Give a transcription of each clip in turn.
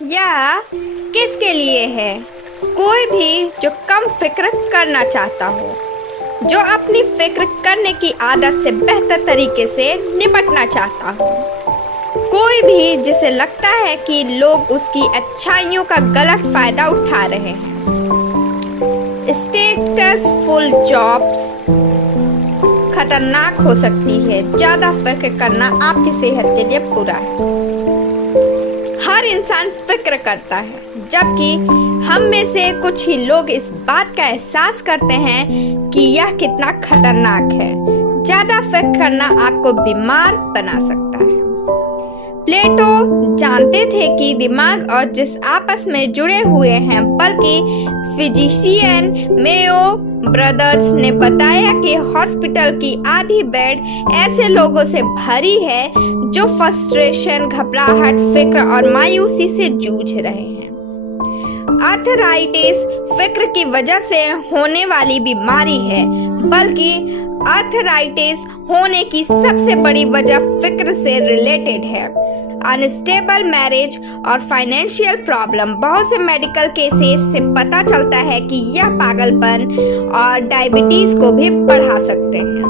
या किसके लिए है? कोई भी जो कम फिक्र करना चाहता हो, जो अपनी फिक्र करने की आदत से बेहतर तरीके से निपटना चाहता हो, कोई भी जिसे लगता है कि लोग उसकी अच्छाइयों का गलत फायदा उठा रहे हैं। स्टेटसफुल जॉब्स खतरनाक हो सकती है। ज़्यादा फिक्र करना आपकी सेहत के लिए बुरा है। हर इंसान फिक्र करता है, जबकि हम में से कुछ ही लोग इस बात का एहसास करते हैं कि यह कितना खतरनाक है। ज़्यादा फिक्र करना आपको बीमार बना सकता है। प्लेटो जानते थे कि दिमाग और जिस्म आपस में जुड़े हुए हैं, बल्कि फिजिशियन मेयो ब्रदर्स ने बताया कि हॉस्पिटल की आधी बेड ऐसे लोगों से भरी है जो फ्रस्ट्रेशन, घबराहट, फिक्र और मायूसी से जूझ रहे हैं। आर्थराइटिस फिक्र की वजह से होने वाली बीमारी है, बल्कि आर्थराइटिस होने की सबसे बड़ी वजह फिक्र से रिलेटेड है। अनस्टेबल मैरिज और फाइनेंशियल प्रॉब्लम। बहुत से मेडिकल केसेस से पता चलता है कि यह पागलपन और डायबिटीज को भी बढ़ा सकते हैं।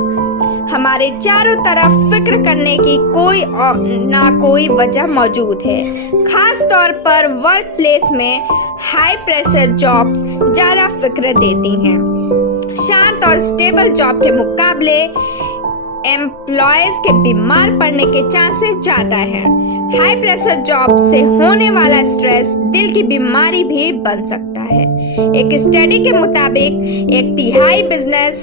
हमारे चारों तरफ फिक्र करने की कोई ना कोई वजह मौजूद है। खास तौर पर वर्क प्लेस में हाई प्रेशर जॉब्स ज़्यादा फिक्र देती हैं। शांत और स्टेबल जॉब के मुकाबले एम्प्लॉयज के बीमार पड़ने के चांसेस ज़्यादा हैं। हाई प्रेशर जॉब से होने वाला स्ट्रेस दिल की बीमारी भी बन सकता है। एक स्टडी के मुताबिक 1/3 बिजनेस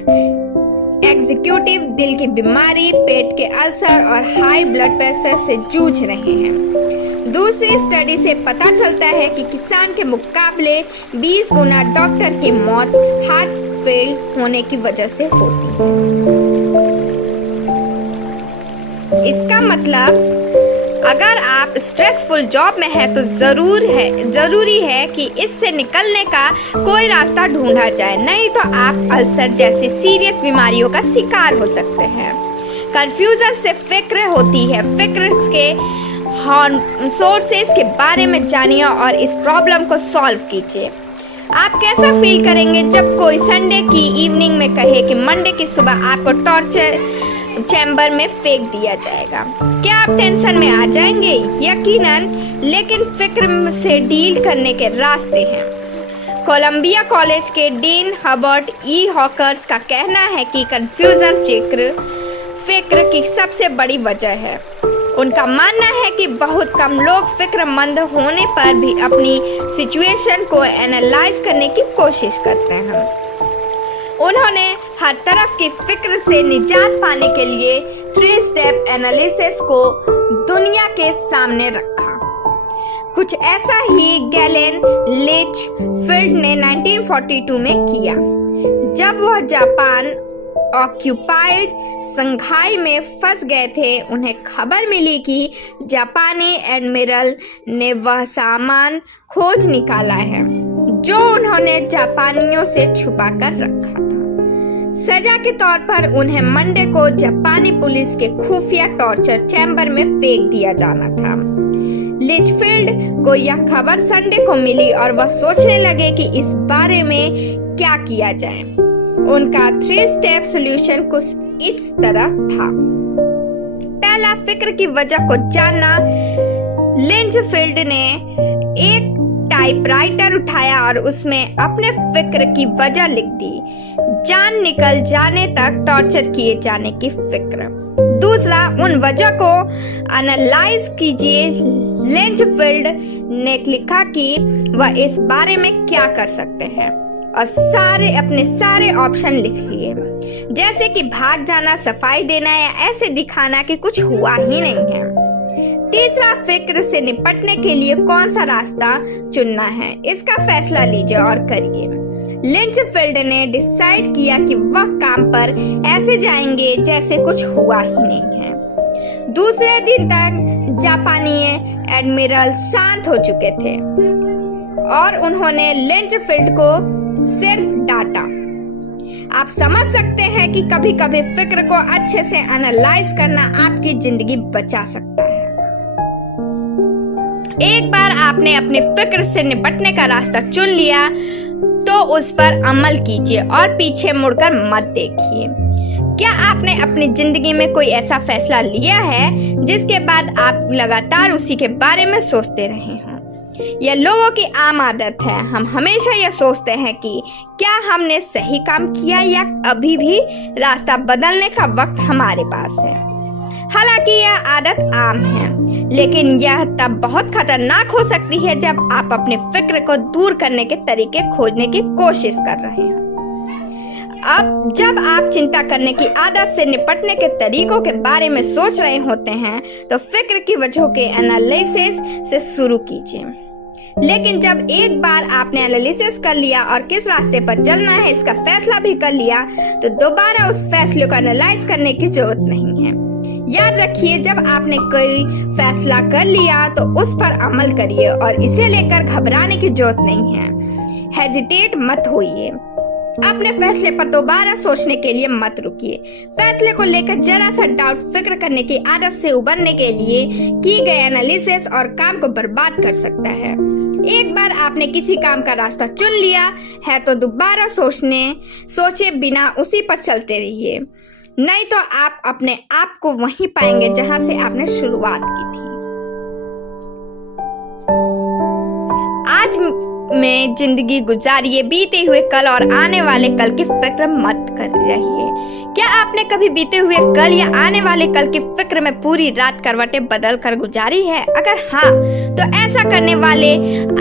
एग्जीक्यूटिव दिल की बीमारी, पेट के अल्सर और हाई ब्लड प्रेशर से जूझ रहे हैं। दूसरी स्टडी से पता चलता है कि किसान के मुकाबले 20 गुना डॉक्टर की मौत हार्ट फेल होने की वजह से होती है। इसका मतलब अगर आप स्ट्रेसफुल जॉब में हैं तो ज़रूरी है कि इससे निकलने का कोई रास्ता ढूंढा जाए, नहीं तो आप अल्सर जैसी सीरियस बीमारियों का शिकार हो सकते हैं। कंफ्यूजन से फिक्र होती है। फिक्र के सोर्सेस के बारे में जानिए और इस प्रॉब्लम को सॉल्व कीजिए। आप कैसा फील करेंगे जब कोई संडे की इवनिंग में कहे कि मंडे की सुबह आपको टॉर्चर चैम्बर में फेंक दिया जाएगा? क्या आप टेंशन में आ जाएंगे? यकीनन, लेकिन फिक्र से डील करने के रास्ते हैं। कोलंबिया कॉलेज के डीन हर्बर्ट ई हॉकर्स का कहना है कि कंफ्यूजन फिक्र की सबसे बड़ी वजह है। उनका मानना है कि बहुत कम लोग फिक्रमंद होने पर भी अपनी सिचुएशन को एनालाइज करने की कोशिश करते हैं। उन्होंने हर तरफ की फिक्र से निजात पाने के लिए 3 स्टेप एनालिसिस को दुनिया के सामने रखा। कुछ ऐसा ही गैलेन लिचफील्ड ने 1942 में किया, जब वह जापान ऑक्यूपाइड संघाई में फंस गए थे। उन्हें खबर मिली कि जापानी एडमिरल ने वह सामान खोज निकाला है जो उन्होंने जापानियों से छुपा कर रखा था। सजा के तौर पर उन्हें मंडे को जापानी पुलिस के खुफिया टॉर्चर चैम्बर में फेंक दिया जाना था। लिचफील्ड को यह खबर संडे को मिली और वह सोचने लगे कि इस बारे में क्या किया जाए। उनका 3 स्टेप सॉल्यूशन कुछ इस तरह था। पहला, फिक्र की वजह को जानना। लिंचफील्ड ने एक टाइपराइटर उठाया और उसमें अपने फिक्र की वजह लिख दी। जान निकल जाने तक टॉर्चर किए जाने की फिक्र। दूसरा, उन वजह को एनालाइज कीजिए। लिंचफील्ड ने लिखा कि वह इस बारे में क्या कर सकते हैं और अपने सारे ऑप्शन लिख लिए, जैसे कि भाग जाना, सफाई देना या ऐसे दिखाना कि कुछ हुआ ही नहीं है। तीसरा, फिक्र से निपटने के लिए कौन सा रास्ता चुनना है, इसका फैसला लीजिए और करिए। लिंचफील्ड ने डिसाइड किया कि वह काम पर ऐसे जाएंगे जैसे कुछ हुआ ही नहीं है। दूसरे दिन तक जापानी एडमिरल शांत हो चुके थे और उन्होंने लिंचफील्ड को सिर्फ डांटा। आप समझ सकते हैं कि कभी कभी फिक्र को अच्छे से एनालाइज करना आपकी जिंदगी बचा सकता है। एक बार आपने अपनी फिक्र से निपटने का रास्ता चुन लिया तो उस पर अमल कीजिए और पीछे मुड़कर मत देखिए। क्या आपने अपनी जिंदगी में कोई ऐसा फैसला लिया है जिसके बाद आप लगातार उसी के बारे में सोचते रहे हों? यह लोगों की आम आदत है। हम हमेशा यह सोचते हैं कि क्या हमने सही काम किया या अभी भी रास्ता बदलने का वक्त हमारे पास है। हालांकि यह आदत आम है, लेकिन यह तब बहुत खतरनाक हो सकती है जब आप अपनी फिक्र को दूर करने के तरीके खोजने की कोशिश कर रहे हैं। अब जब आप चिंता करने की आदत से निपटने के तरीकों के बारे में सोच रहे होते हैं तो फिक्र की वजहों के एनालिसिस से शुरू कीजिए। लेकिन जब एक बार आपने एनालिसिस कर लिया और किस रास्ते पर चलना है इसका फैसला भी कर लिया तो दोबारा उस फैसले को एनालाइज करने की जरूरत नहीं है। याद रखिए, जब आपने कोई फैसला कर लिया तो उस पर अमल करिए और इसे लेकर घबराने की जरूरत नहीं है। हेजिटेट मत होइए, अपने फैसले पर दोबारा सोचने के लिए मत रुकिए। फैसले को लेकर जरा सा डाउट फिक्र करने की आदत से उबरने के लिए की गई एनालिसिस और काम को बर्बाद कर सकता है। एक बार आपने किसी काम का रास्ता चुन लिया है तो दोबारा सोचे बिना उसी पर चलते रहिए, नहीं तो आप अपने आप को वहीं पाएंगे जहां से आपने शुरुआत की थी। आज में जिंदगी गुजारिए, बीते हुए कल और आने वाले कल की फिक्र मत कर रहिए। क्या आपने कभी बीते हुए कल या आने वाले कल की फिक्र में पूरी रात करवटें बदल कर गुजारी है? अगर हाँ, तो ऐसा करने वाले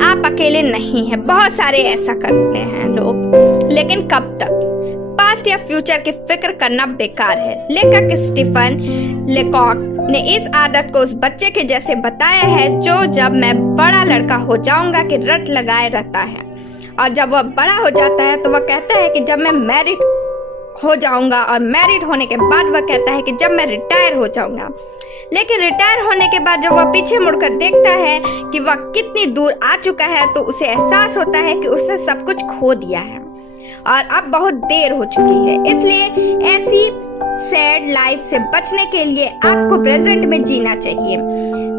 आप अकेले नहीं हैं, बहुत सारे ऐसा करते हैं लोग। लेकिन कब तक? पास्ट या फ्यूचर की फिक्र करना बेकार है। लेखक स्टीफन लेकॉक ने इस आदत को उस बच्चे के जैसे बताया है जो जब मैं बड़ा लड़का हो जाऊंगा कि रट लगाए रहता है, और जब वह बड़ा हो जाता है तो वह कहता है कि जब मैं मैरिड हो जाऊंगा, और मैरिड होने के बाद वह कहता है कि जब मैं रिटायर हो जाऊंगा। लेकिन रिटायर होने के बाद जब वह पीछे मुड़कर देखता है कि वह कितनी दूर आ चुका है तो उसे एहसास होता है कि उसने सब कुछ खो दिया है और अब बहुत देर हो चुकी है। इसलिए ऐसी सैड लाइफ से बचने के लिए आपको प्रेजेंट में जीना चाहिए।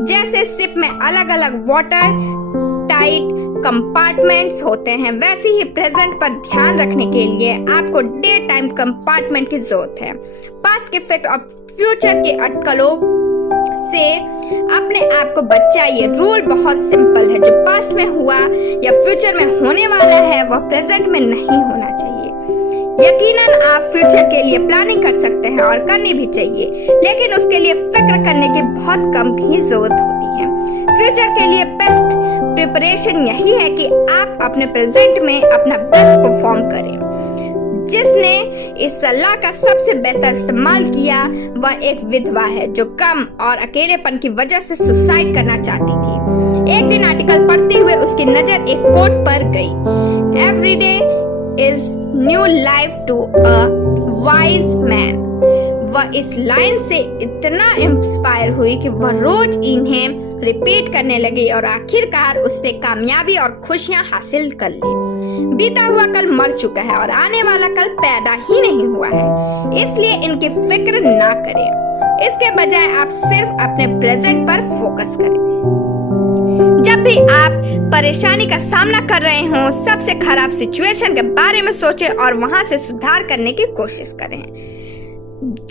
जैसे शिप में अलग अलग वाटर टाइट कंपार्टमेंट्स होते हैं, वैसे ही प्रेजेंट पर ध्यान रखने के लिए आपको डे टाइम कंपार्टमेंट की जरूरत है। पास्ट के इफेक्ट और फ्यूचर के अटकलों से अपने आप को बचाइए। रूल बहुत सिंपल है, जो पास्ट में हुआ या फ्यूचर में होने वाला है वह प्रेजेंट में नहीं होना चाहिए। यकीनन आप फ्यूचर के लिए प्लानिंग कर सकते हैं और करनी भी चाहिए, लेकिन उसके लिए फिक्र करने की बहुत कम ही जरूरत होती है। फ्यूचर के लिए बेस्ट प्रिपरेशन यही है कि आप अपने प्रेजेंट में अपना बेस्ट परफॉर्म करें। जिसने इस सलाह का सबसे बेहतर इस्तेमाल किया वह एक विधवा है जो गम और अकेलेपन की वजह से सुसाइड करना चाहती थी। एक दिन आर्टिकल पढ़ते हुए उसकी नजर एक कोट पर गई, every day is new life to a wise man. वह इस लाइन से इतना इंस्पायर हुई कि वह रोज इन्हें रिपीट करने लगी और आखिरकार उसने कामयाबी और खुशियां हासिल कर ली। बीता हुआ कल मर चुका है और आने वाला कल पैदा ही नहीं हुआ है, इसलिए इनकी फिक्र ना करें। इसके बजाय आप सिर्फ अपने प्रेजेंट पर फोकस करें। जब भी आप परेशानी का सामना कर रहे हों, सबसे खराब सिचुएशन के बारे में सोचें और वहां से सुधार करने की कोशिश करें।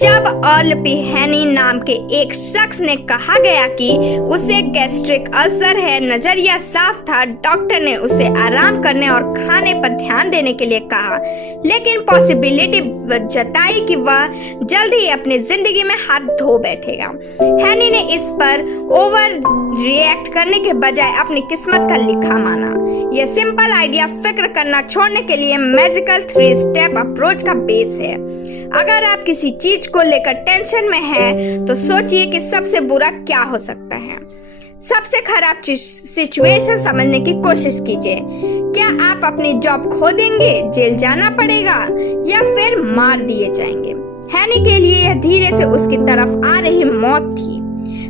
जब अर्ल पी हैनी नाम के एक शख्स ने कहा गया कि उसे गैस्ट्रिक अल्सर है, नजरिया साफ था। डॉक्टर ने उसे आराम करने और खाने पर ध्यान देने के लिए कहा, लेकिन पॉसिबिलिटी जताई कि वह जल्द ही अपनी जिंदगी में हाथ धो बैठेगा। हैनी ने इस पर ओवर रिएक्ट करने के बजाय अपनी किस्मत का लिखा माना। यह सिंपल आइडिया फिक्र करना छोड़ने के लिए मैजिकल 3 स्टेप अप्रोच का बेस है। अगर आप किसी चीज को लेकर टेंशन में हैं, तो सोचिए कि सबसे बुरा क्या हो सकता है। सबसे खराब सिचुएशन समझने की कोशिश कीजिए। क्या आप अपनी जॉब खो देंगे, जेल जाना पड़ेगा या फिर मार दिए जाएंगे? हैनी के लिए यह धीरे से उसकी तरफ आ रही मौत थी।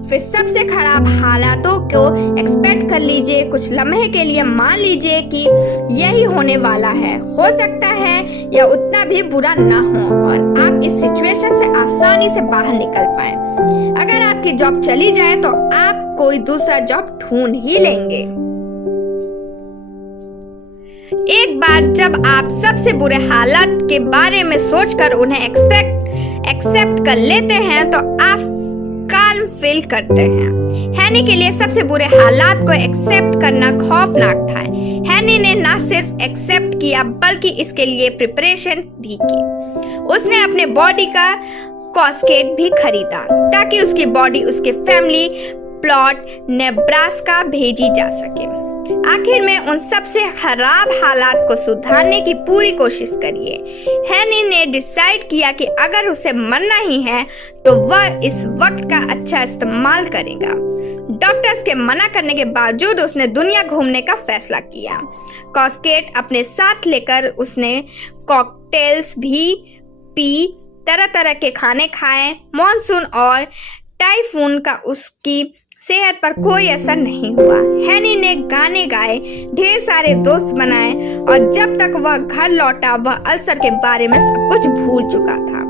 फिर सबसे खराब हालातों को एक्सपेक्ट कर लीजिए। कुछ लम्हे के लिए मान लीजिए कि यही होने वाला है। हो सकता है यह उतना भी बुरा ना हो और आप इस सिचुएशन से आसानी से बाहर निकल पाएं। अगर आपकी जॉब चली जाए तो आपको कोई दूसरा जॉब ढूंढ ही लेंगे। एक बार जब आप सबसे बुरे हालात के बारे में सोचकर उन्हें एक्सेप्ट कर लेते हैं तो आप काल्म फील करते हैं। हैनी के लिए सबसे बुरे हालात को एक्सेप्ट करना खौफनाक था। हैनी ने ना सिर्फ एक्सेप्ट किया बल्कि इसके लिए प्रिपरेशन भी की। उसने अपने बॉडी का कॉस्केट भी खरीदा ताकि उसकी बॉडी उसके फैमिली प्लॉट नेब्रास्का भेजी जा सके। आखिर में उन सबसे खराब हालात को सुधारने की पूरी कोशिश करिए। हैनी ने डिसाइड किया कि अगर उसे मरना ही है तो वह इस वक्त का अच्छा इस्तेमाल करेगा। डॉक्टर्स के मना करने के बावजूद उसने दुनिया घूमने का फैसला किया। कॉस्केट अपने साथ लेकर उसने कॉकटेल्स भी पी, तरह तरह के खाने खाए। मॉनसून और टाइफून का उसकी सेहत पर कोई असर नहीं हुआ। हैनी ने गाने गाए, ढेर सारे दोस्त बनाए और जब तक वह घर लौटा वह अल्सर के बारे में सब कुछ भूल चुका था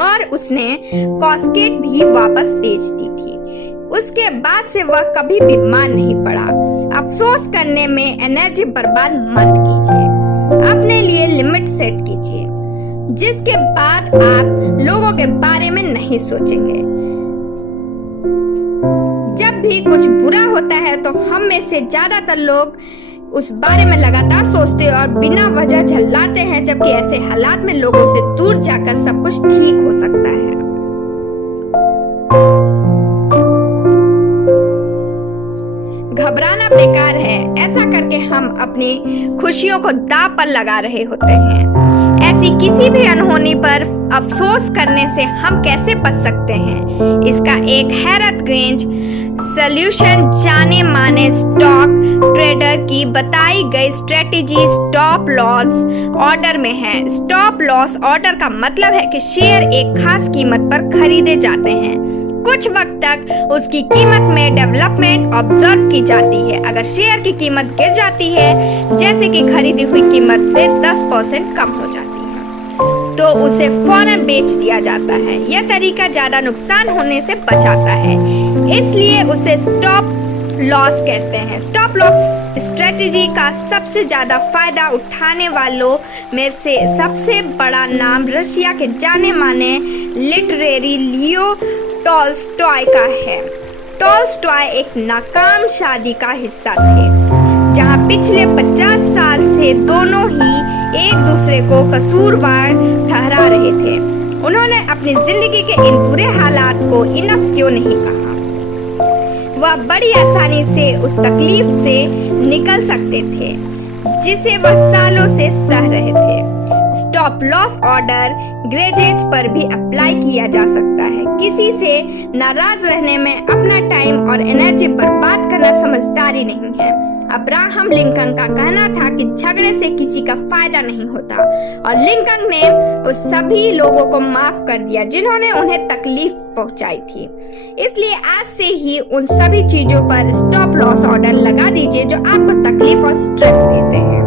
और उसने कॉस्केट भी वापस बेच दी थी। उसके बाद से वह कभी बीमार नहीं पड़ा। अफसोस करने में एनर्जी बर्बाद मत कीजिए। अपने लिए लिमिट सेट कीजिए जिसके बाद आप लोगों के बारे में नहीं सोचेंगे। जब भी कुछ बुरा होता है तो हम में से ज्यादातर लोग उस बारे में लगातार सोचते और बिना वजह झल्लाते हैं, जबकि ऐसे हालात में लोगों से दूर जाकर सब कुछ ठीक हो सकता है। घबराना बेकार है। ऐसा करके हम अपनी खुशियों को दांव पर लगा रहे होते हैं। ऐसी किसी भी अनहोनी पर अफसोस करने से हम कैसे बच सकते हैं? इसका एक हैरतअंगेज सॉल्यूशन जाने माने स्टॉक ट्रेडर की बताई गई स्ट्रेटेजी स्टॉप लॉस ऑर्डर में है। स्टॉप लॉस ऑर्डर का मतलब है कि शेयर एक खास कीमत पर खरीदे जाते हैं। कुछ वक्त तक उसकी कीमत में डेवलपमेंट ऑब्जर्व की जाती है। अगर शेयर की कीमत गिर जाती है, जैसे कि खरीदी हुई कीमत से 10% कम हो जाती है, तो उसे फौरन बेच दिया जाता है। यह तरीका ज्यादा नुकसान होने से बचाता है, इसलिए उसे स्टॉप लॉस कहते हैं। स्टॉप लॉस स्ट्रेटेजी का सबसे ज्यादा फायदा उठाने वालों में से सबसे बड़ा नाम रशिया के जाने माने लिटरेरी लियो टॉल्स्टॉय का है। टॉल्स्टॉय एक नाकाम शादी का हिस्सा थे, जहां पिछले 50 साल से दोनों ही एक दूसरे को कसूरवार ठहरा रहे थे। उन्होंने अपनी जिंदगी के इन बुरे हालात को इनफ क्यों नहीं कहा। वह बड़ी आसानी से उस तकलीफ से निकल सकते थे जिसे वह सालों से सह रहे थे। स्टॉप लॉस ऑर्डर ग्रेजेज पर भी अप्लाई किया जा सकता है। किसी से नाराज रहने में अपना टाइम और एनर्जी बर्बाद करना समझदारी नहीं है। अब्राहम लिंकन का कहना था कि झगड़े से किसी का फायदा नहीं होता, और लिंकन ने उस सभी लोगों को माफ कर दिया जिन्होंने उन्हें तकलीफ पहुंचाई थी। इसलिए आज से ही उन सभी चीजों पर स्टॉप लॉस ऑर्डर लगा दीजिए जो आपको तकलीफ और स्ट्रेस देते हैं।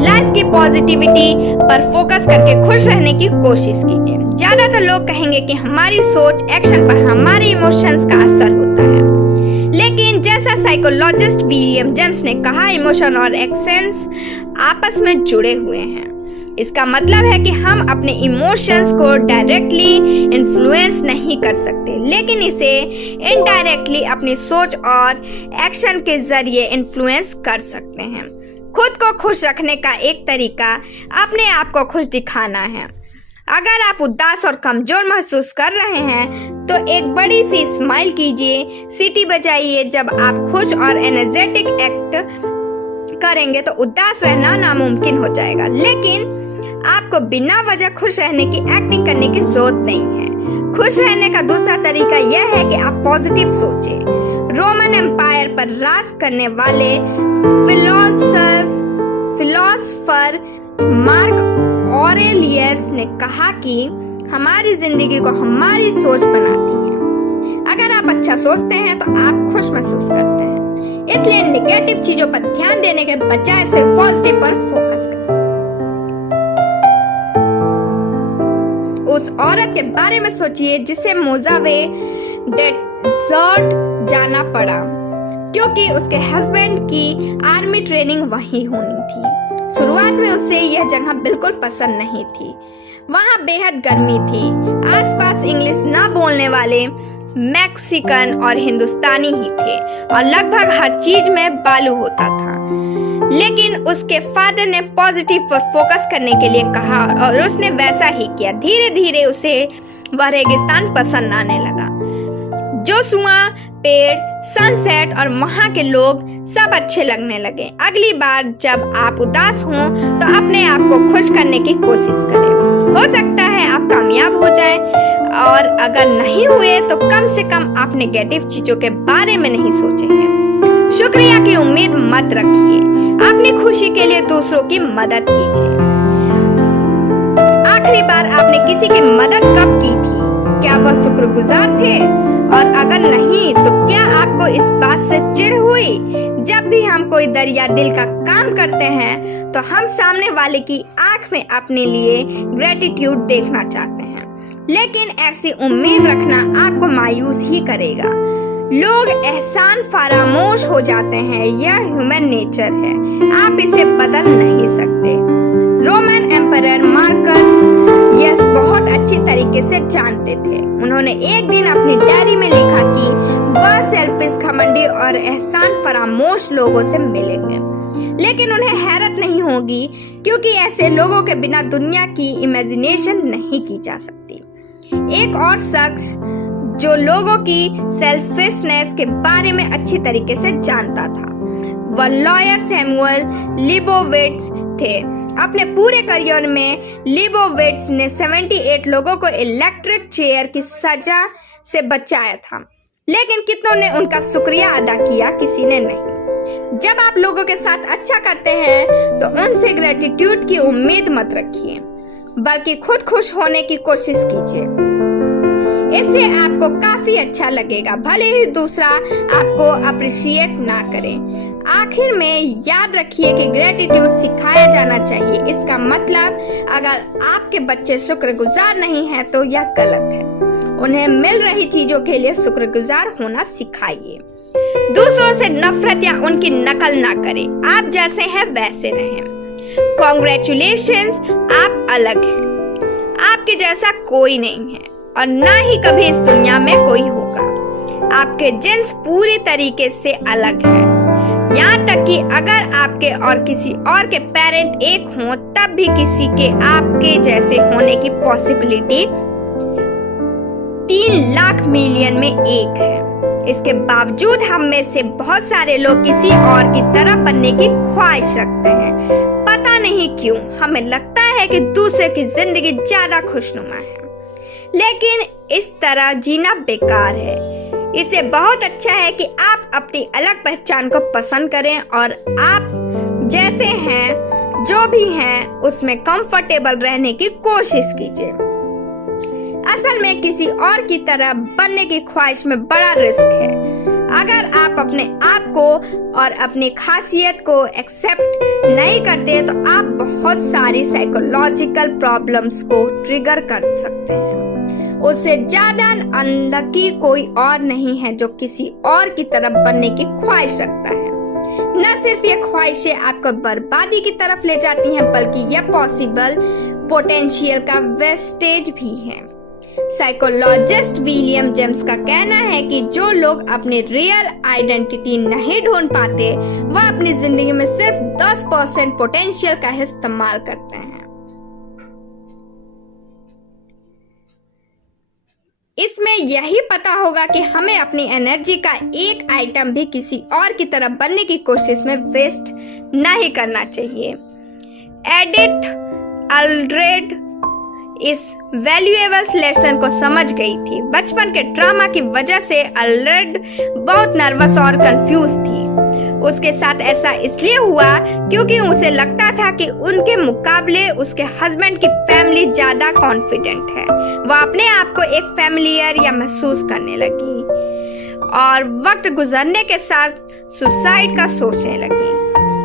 लाइफ की पॉजिटिविटी पर फोकस करके खुश रहने की कोशिश कीजिए। ज्यादातर लोग कहेंगे कि हमारी सोच एक्शन पर हमारे इमोशंस का असर होता है, लेकिन जैसा साइकोलॉजिस्ट विलियम जेम्स ने कहा, इमोशन और एक्शंस आपस में जुड़े हुए हैं। इसका मतलब है कि हम अपने इमोशंस को डायरेक्टली इन्फ्लुएंस नहीं कर सकते, लेकिन इसे इनडायरेक्टली अपनी सोच और एक्शन के जरिए इन्फ्लुएंस कर सकते हैं। खुद को खुश रखने का एक तरीका अपने आप को खुश दिखाना है। अगर आप उदास और कमजोर महसूस कर रहे हैं तो एक बड़ी सी स्माइल कीजिए, सीटी बजाइए। जब आप खुश और एनर्जेटिक एक्ट करेंगे तो उदास रहना नामुमकिन हो जाएगा, लेकिन आपको बिना वजह खुश रहने की एक्टिंग करने की जरूरत नहीं है। खुश रहने का दूसरा तरीका यह है कि आप पॉजिटिव सोचें। रोमन एम्पायर पर राज करने वाले फिलोसोफर मार्क ऑरेलियस ने कहा कि हमारी जिंदगी को हमारी सोच बनाती है। अगर आप अच्छा सोचते हैं तो आप खुश महसूस करते हैं। इसलिए नेगेटिव चीजों पर ध्यान देने के बजाय सिर्फ पॉजिटिव पर फोकस करें। उस औरत के बारे में सोचिए जिसे मोजावे जॉर्ज जाना पड़ा क्योंकि उसके हस्बैंड की आर्मी ट्रेनिंग वहीं होनी थी। शुरुआत में उसे यह जगह बिल्कुल पसंद नहीं थी। वहां बेहद गर्मी थी। आसपास इंग्लिश ना बोलने वाले मैक्सिकन और हिंदुस्तानी ही थे और लगभग हर चीज में बालू होता था। लेकिन उसके फादर ने पॉजिटिव पर फोकस करने के लिए कहा और उसने वैसा ही किया। धीरे धीरे उसे वह रेगिस्तान पसंद आने लगा। जोशुआ, पेड़, सनसेट और वहां के लोग सब अच्छे लगने लगे। अगली बार जब आप उदास हों तो अपने आप को खुश करने की कोशिश करें। हो सकता है आप कामयाब हो जाएं, और अगर नहीं हुए तो कम से कम आप नेगेटिव चीजों के बारे में नहीं सोचेंगे। शुक्रिया की उम्मीद मत रखिए। अपनी खुशी के लिए दूसरों की मदद कीजिए। आखिरी बार आपने किसी की मदद कब की थी? क्या वह शुक्रगुजार थे? और अगर नहीं तो क्या आपको इस बात से चिढ़ हुई? जब भी हम कोई दरिया दिल का काम करते हैं तो हम सामने वाले की आंख में अपने लिए ग्रेटिट्यूड देखना चाहते हैं, लेकिन ऐसी उम्मीद रखना आपको मायूस ही करेगा। लोग एहसान फरामोश हो जाते हैं, यह ह्यूमन नेचर है, आप इसे बदल नहीं सकते। रोमन एम्परर मार्कस यह बहुत अच्छी तरीके से जानते थे। उन्होंने एक दिन अपनी डायरी में लिखा कि वह सेल्फिश, घमंडी और एहसान फरामोश लोगों से मिलेंगे, लेकिन उन्हें हैरत नहीं होगी क्योंकि ऐसे लोगों के बिना दुनिया की इमेजिनेशन नहीं की जा सकती। एक और शख्स जो लोगों की सेल्फिशनेस के बारे में अच्छी तरीके से जानता था, वह लॉयर सैमुअल लीबोविट्ज थे। अपने पूरे करियर में लीबोविट्ज ने 78 लोगों को इलेक्ट्रिक चेयर की सजा से बचाया था, लेकिन कितनों ने उनका शुक्रिया अदा किया? किसी ने नहीं। जब आप लोगों के साथ अच्छा करते हैं तो उनसे ग्रेटिट्यूड की उम्मीद मत रखिए, बल्कि खुद खुश होने की कोशिश कीजिए। इससे आपको काफी अच्छा लगेगा, भले ही दूसरा आपको अप्रिशिएट ना करे। आखिर में याद रखिए कि ग्रेटिट्यूड सिखाया जाना चाहिए। इसका मतलब अगर आपके बच्चे शुक्रगुजार नहीं हैं तो यह गलत है। उन्हें मिल रही चीजों के लिए शुक्रगुजार होना सिखाइए। दूसरों से नफरत या उनकी नकल ना करें। आप जैसे हैं वैसे रहें। कॉन्ग्रेचुलेशंस, आप अलग हैं। आपके जैसा कोई नहीं है और ना ही कभी इस दुनिया में कोई होगा। आपके जिन्स पूरी तरीके से अलग है। यहाँ तक कि अगर आपके और किसी और के पेरेंट एक हों तब भी किसी के आपके जैसे होने की पॉसिबिलिटी 3 लाख मिलियन में एक है। इसके बावजूद हम में से बहुत सारे लोग किसी और की तरह बनने की ख्वाहिश रखते हैं। पता नहीं क्यों हमें लगता है कि दूसरे की जिंदगी ज्यादा खुशनुमा है, लेकिन इस तरह जीना बेकार है। इसे बहुत अच्छा है कि आप अपनी अलग पहचान को पसंद करें और आप जैसे हैं, जो भी हैं, उसमें कंफर्टेबल रहने की कोशिश कीजिए। असल में किसी और की तरह बनने की ख्वाहिश में बड़ा रिस्क है। अगर आप अपने आप को और अपनी खासियत को एक्सेप्ट नहीं करते तो आप बहुत सारी साइकोलॉजिकल प्रॉब्लम्स को ट्रिगर कर सकते हैं। उससे ज्यादा अनलकी कोई और नहीं है जो किसी और की तरफ बनने की ख्वाहिश रखता है। न सिर्फ ये ख्वाहिशें आपको बर्बादी की तरफ ले जाती हैं, बल्कि यह पॉसिबल पोटेंशियल का वेस्टेज भी है। साइकोलॉजिस्ट विलियम जेम्स का कहना है कि जो लोग अपनी रियल आइडेंटिटी नहीं ढूंढ पाते, वह अपनी जिंदगी में सिर्फ 10% पोटेंशियल का इस्तेमाल करते हैं। इसमें यही पता होगा कि हमें अपनी एनर्जी का एक आइटम भी किसी और की तरह बनने की कोशिश में वेस्ट नहीं करना चाहिए। एडिथ अल्ड्रेड इस वैल्यूएबल लेसन को समझ गई थी। बचपन के ट्रॉमा की वजह से अल्ड्रेड बहुत नर्वस और कंफ्यूज थी। उसके साथ ऐसा इसलिए हुआ क्योंकि उसे लगता था कि उनके मुकाबले उसके हस्बैंड की फैमिली ज्यादा कॉन्फिडेंट है। वह अपने आप को एक फैमिलियर या महसूस करने लगी और वक्त गुजरने के साथ सुसाइड का सोचने लगी।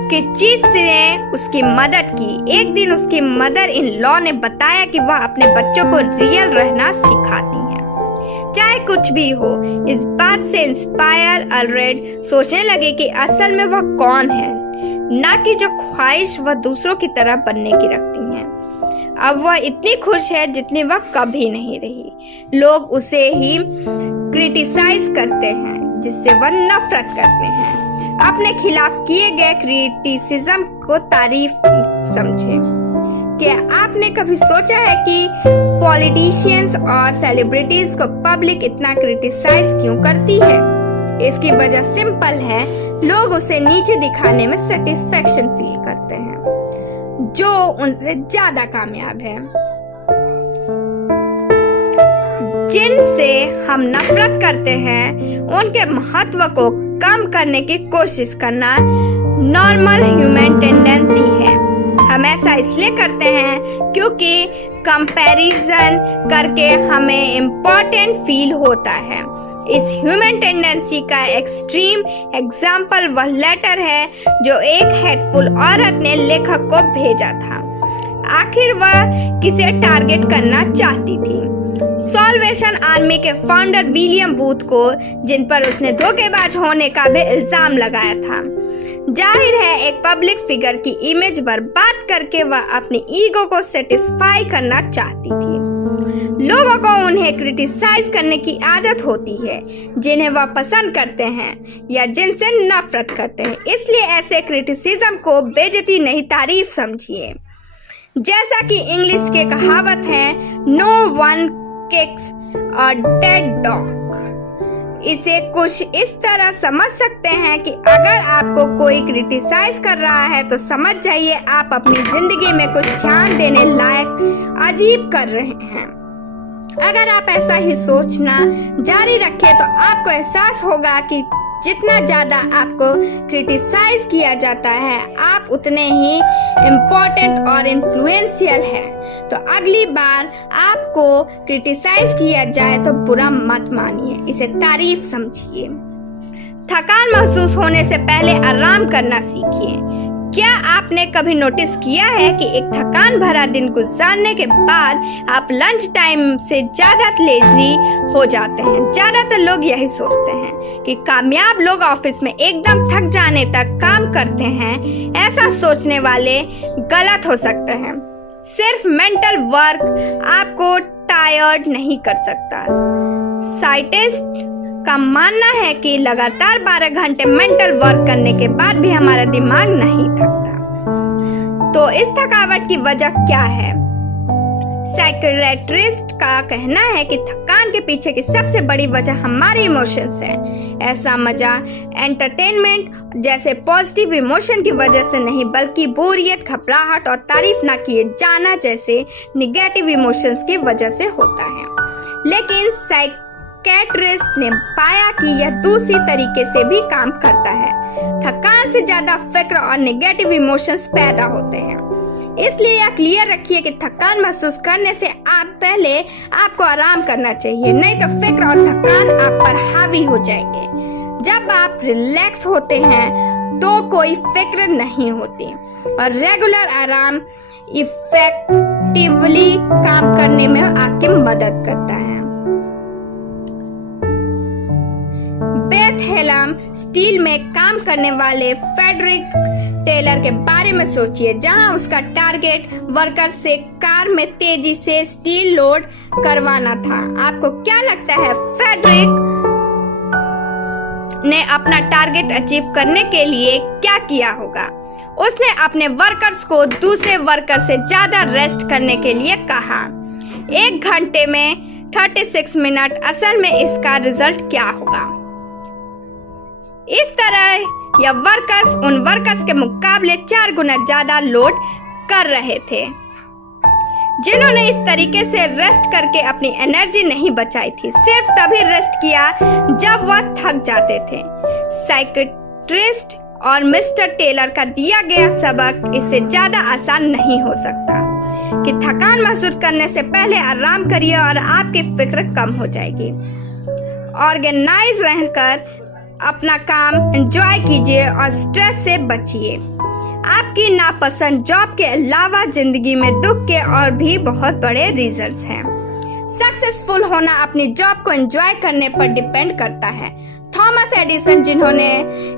किस चीज ने उसकी मदद की? एक दिन उसकी मदर इन लॉ ने बताया कि वह अपने बच्चों को रियल रहना सिखाती हैं। चाहे कुछ भी हो। इस बात से इंस्पायर अल्फ्रेड सोचने लगे कि असल में वह कौन है, ना कि जो ख्वाहिश वह दूसरों की तरह बनने की रखती है। अब वह इतनी खुश है जितनी वह कभी नहीं रही। लोग उसे ही क्रिटिसाइज करते हैं जिससे वह नफरत करते हैं। अपने खिलाफ किए गए क्रिटिसिज्म को तारीफ समझे। क्या आपने कभी सोचा है कि पॉलिटिशियंस और सेलिब्रिटीज को पब्लिक इतना क्रिटिसाइज क्यों करती है? इसकी वजह सिंपल है, लोग उसे नीचे दिखाने में सेटिस्फेक्शन फील करते हैं जो उनसे ज्यादा कामयाब है। जिनसे हम नफरत करते हैं उनके महत्व को कम करने की कोशिश करना नॉर्मल ह्यूमन टेंडेंसी है। हम ऐसा इसलिए करते हैं क्योंकि कंपैरिजन करके हमें इम्पोर्टेंट फील होता है। इस ह्यूमन टेंडेंसी का एक्सट्रीम एग्जाम्पल वह लेटर है जो एक हेटफुल औरत ने लेखक को भेजा था। आखिर वह किसे टारगेट करना चाहती थी? सॉल्वेशन आर्मी के फाउंडर विलियम बूथ को, जिन पर उसने धोखेबाज होने का भी इल्जाम लगाया था। जाहिर है एक पब्लिक फिगर की इमेज बर्बाद करके वह अपनी ईगो को सेटिस्फाई करना चाहती थी। लोगों को उन्हें क्रिटिसाइज करने की आदत होती है जिन्हें वह पसंद करते हैं या जिनसे नफरत करते हैं। इसलिए ऐसे क्रिटिसिज्म को बेइज्जती नहीं, तारीफ समझिए। जैसा कि इंग्लिश के कहावत है, no one kicks a dead dog. इसे कुछ इस तरह समझ सकते हैं कि अगर आपको कोई क्रिटिसाइज कर रहा है तो समझ जाइए आप अपनी जिंदगी में कुछ ध्यान देने लायक अजीब कर रहे हैं। अगर आप ऐसा ही सोचना जारी रखें तो आपको एहसास होगा कि जितना ज्यादा आपको क्रिटिसाइज किया जाता है आप उतने ही इम्पोर्टेंट और इन्फ्लुएंशियल हैं। तो अगली बार आपको क्रिटिसाइज किया जाए तो बुरा मत मानिए, इसे तारीफ समझिए। थकान महसूस होने से पहले आराम करना सीखिए। क्या आपने कभी नोटिस किया है कि एक थकान भरा दिन गुजारने के बाद आप लंच टाइम से ज्यादा लेजी हो जाते हैं? ज्यादातर लोग यही सोचते हैं कि कामयाब लोग ऑफिस में एकदम थक जाने तक काम करते हैं। ऐसा सोचने वाले गलत हो सकते हैं। सिर्फ मेंटल वर्क आपको टायर्ड नहीं कर सकता। साइंटिस्ट का मानना है कि लगातार 12 घंटे मेंटल वर्क करने के बाद भी हमारा दिमाग नहीं थकता। तो इस थकावट की वजह क्या है? साइकियाट्रिस्ट का कहना है कि थकान के पीछे की सबसे बड़ी वजह हमारे इमोशंस है। ऐसा मजा एंटरटेनमेंट जैसे पॉजिटिव इमोशन की वजह से नहीं, बल्कि बोरियत, घबराहट और तारीफ ना किए जाना जैसे निगेटिव इमोशंस की वजह से होता है। लेकिन साइकियाट्रिस्ट ने पाया कि यह दूसरी तरीके से भी काम करता है। थकान से ज्यादा फिक्र और नेगेटिव इमोशंस पैदा होते हैं। इसलिए यह क्लियर रखिए कि थकान महसूस करने से पहले आपको आराम करना चाहिए, नहीं तो फिक्र और थकान आप पर हावी हो जाएंगे। जब आप रिलैक्स होते हैं तो कोई फिक्र नहीं होती और रेगुलर आराम इफेक्टिवली काम करने में आपकी मदद करता है। बेथ हेलम स्टील में काम करने वाले फ्रेडरिक टेलर के बारे में सोचिए, जहां उसका टारगेट वर्कर से कार में तेजी से स्टील लोड करवाना था। आपको क्या लगता है फ्रेडरिक ने अपना टारगेट अचीव करने के लिए क्या किया होगा? उसने अपने वर्कर्स को दूसरे वर्कर से ज्यादा रेस्ट करने के लिए कहा। 1 घंटे में 36 मिनट। असल में इसका रिजल्ट क्या होगा? इस तरह यह वर्कर्स उन वर्कर्स के मुकाबले 4 गुना ज्यादा लोड कर रहे थे जिन्होंने इस तरीके से रेस्ट करके अपनी एनर्जी नहीं बचाई थी। सिर्फ तभी रेस्ट किया जब वह थक जाते थे। साइकियाट्रिस्ट और मिस्टर टेलर का दिया गया सबक इससे ज्यादा आसान नहीं हो सकता कि थकान महसूस करने से पहले आराम करिए और आपकी फिक्र कम हो जाएगी। ऑर्गेनाइज रहकर अपना काम एंजॉय कीजिए और स्ट्रेस से बचिए। आपकी नापसंद जॉब के अलावा जिंदगी में दुख के और भी बहुत बड़े रीजंस हैं। सक्सेसफुल होना अपनी जॉब को एंजॉय करने पर डिपेंड करता है। थॉमस एडिसन, जिन्होंने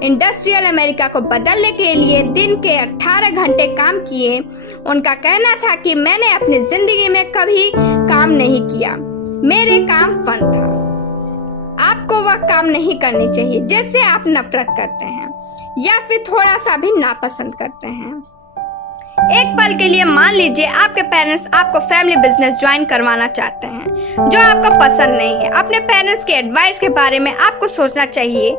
इंडस्ट्रियल अमेरिका को बदलने के लिए दिन के 18 घंटे काम किए, उनका कहना था कि मैंने अपनी जिंदगी में कभी काम नहीं किया, मेरे काम फन था। आपको वह काम नहीं करनी चाहिए जिससे आप नफरत करते हैं या फिर थोड़ा सा भी नापसंद करते हैं। एक पल के लिए मान लीजिए आपके पेरेंट्स आपको फैमिली बिजनेस ज्वाइन करवाना चाहते हैं जो आपको पसंद नहीं है। अपने पेरेंट्स के एडवाइस के बारे में आपको सोचना चाहिए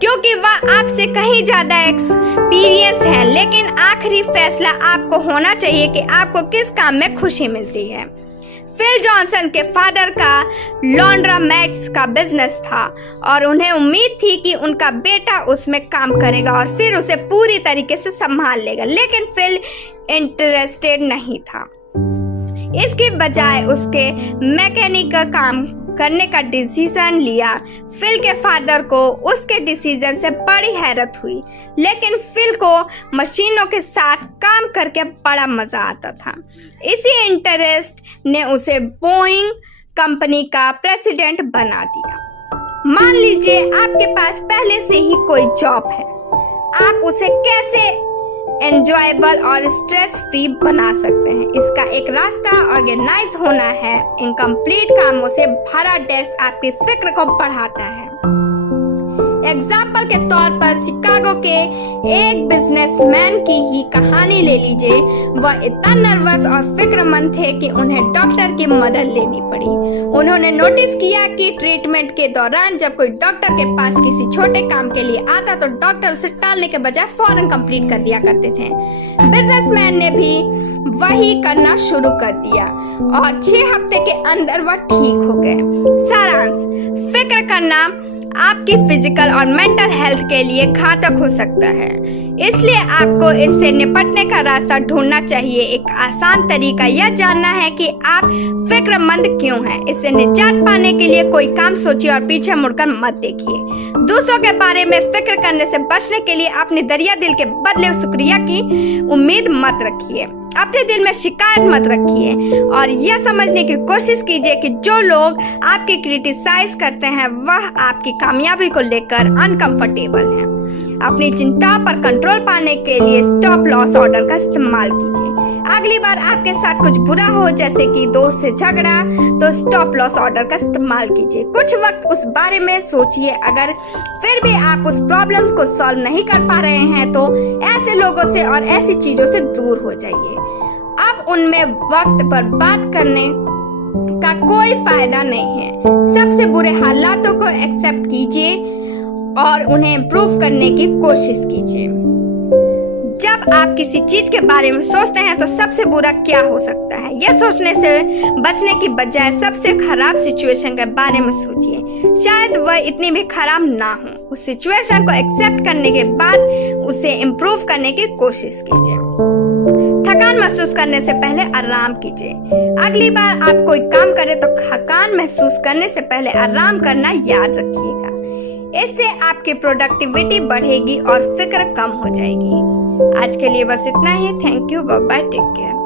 क्योंकि वह आपसे कहीं ज्यादा एक्सपीरियंस है, लेकिन आखिरी फैसला आपको होना चाहिए कि आपको किस काम में खुशी मिलती है। फिल जॉनसन के फादर का लॉन्ड्रोमैट्स का बिजनेस था और उन्हें उम्मीद थी कि उनका बेटा उसमें काम करेगा और फिर उसे पूरी तरीके से संभाल लेगा, लेकिन फिल इंटरेस्टेड नहीं था। इसके बजाय उसके मैकेनिक का काम करने का डिसीजन लिया। फिल के फादर को उसके डिसीजन से बड़ी हैरत हुई, लेकिन फिल को मशीनों के साथ काम करके बड़ा मजा आता था। इसी इंटरेस्ट ने उसे बोइंग कंपनी का प्रेसिडेंट बना दिया। मान लीजिए आपके पास पहले से ही कोई जॉब है, आप उसे कैसे एंजॉयबल और स्ट्रेस फ्री बना सकते हैं। इसका एक रास्ता ऑर्गेनाइज होना है। इनकम्प्लीट कामों से भरा डेस्क आपकी फिक्र को बढ़ाता है। एग्जाम्पल के तौर पर शिकागो के एक बिजनेसमैन की ही कहानी ले लीजिए। वह इतना नर्वस और फिक्रमंद थे कि उन्हें डॉक्टर की मदद लेनी पड़ी। उन्होंने नोटिस किया कि ट्रीटमेंट के दौरान जब कोई डॉक्टर के पास किसी छोटे काम के लिए आता तो डॉक्टर उसे टालने के बजाय फौरन कंप्लीट कर दिया करते थे। बिजनेसमैन ने भी वही करना शुरू कर दिया और 6 हफ्ते के अंदर वह ठीक हो गए। सारांश, फिक्र करना आपकी फिजिकल और मेंटल हेल्थ के लिए घातक हो सकता है, इसलिए आपको इससे निपटने का रास्ता ढूंढना चाहिए। एक आसान तरीका यह जानना है कि आप फिक्रमंद क्यों हैं। इससे निजात पाने के लिए कोई काम सोचिए और पीछे मुड़कर मत देखिए। दूसरों के बारे में फिक्र करने से बचने के लिए अपने दरिया दिल के बदले शुक्रिया की उम्मीद मत रखिए। अपने दिल में शिकायत मत रखिए और यह समझने की कोशिश कीजिए कि जो लोग आपकी क्रिटिसाइज करते हैं वह आपकी कामयाबी को लेकर अनकंफर्टेबल हैं। अपनी चिंता पर कंट्रोल पाने के लिए स्टॉप लॉस ऑर्डर का इस्तेमाल कीजिए। अगली बार आपके साथ कुछ बुरा हो, जैसे कि दोस्त से झगड़ा, तो स्टॉप लॉस ऑर्डर का इस्तेमाल कीजिए। कुछ वक्त उस बारे में सोचिए। अगर फिर भी आप उस प्रॉब्लम्स को सॉल्व नहीं कर पा रहे हैं तो ऐसे लोगों से और ऐसी चीजों से दूर हो जाइए। अब उनमें वक्त पर बात करने का कोई फायदा नहीं है। सबसे बुरे हालातों को एक्सेप्ट कीजिए और उन्हें इम्प्रूव करने की कोशिश कीजिए। जब आप किसी चीज के बारे में सोचते हैं तो सबसे बुरा क्या हो सकता है, यह सोचने से बचने की बजाय सबसे खराब सिचुएशन के बारे में सोचिए। शायद वह इतनी भी खराब ना हो। उस सिचुएशन को एक्सेप्ट करने के बाद उसे इम्प्रूव करने की कोशिश कीजिए। थकान महसूस करने से पहले आराम कीजिए। अगली बार आप कोई काम करें तो थकान महसूस करने से पहले आराम करना याद रखिएगा। इससे आपकी प्रोडक्टिविटी बढ़ेगी और फिक्र कम हो जाएगी। आज के लिए बस इतना ही। Thank you, bye bye, take care.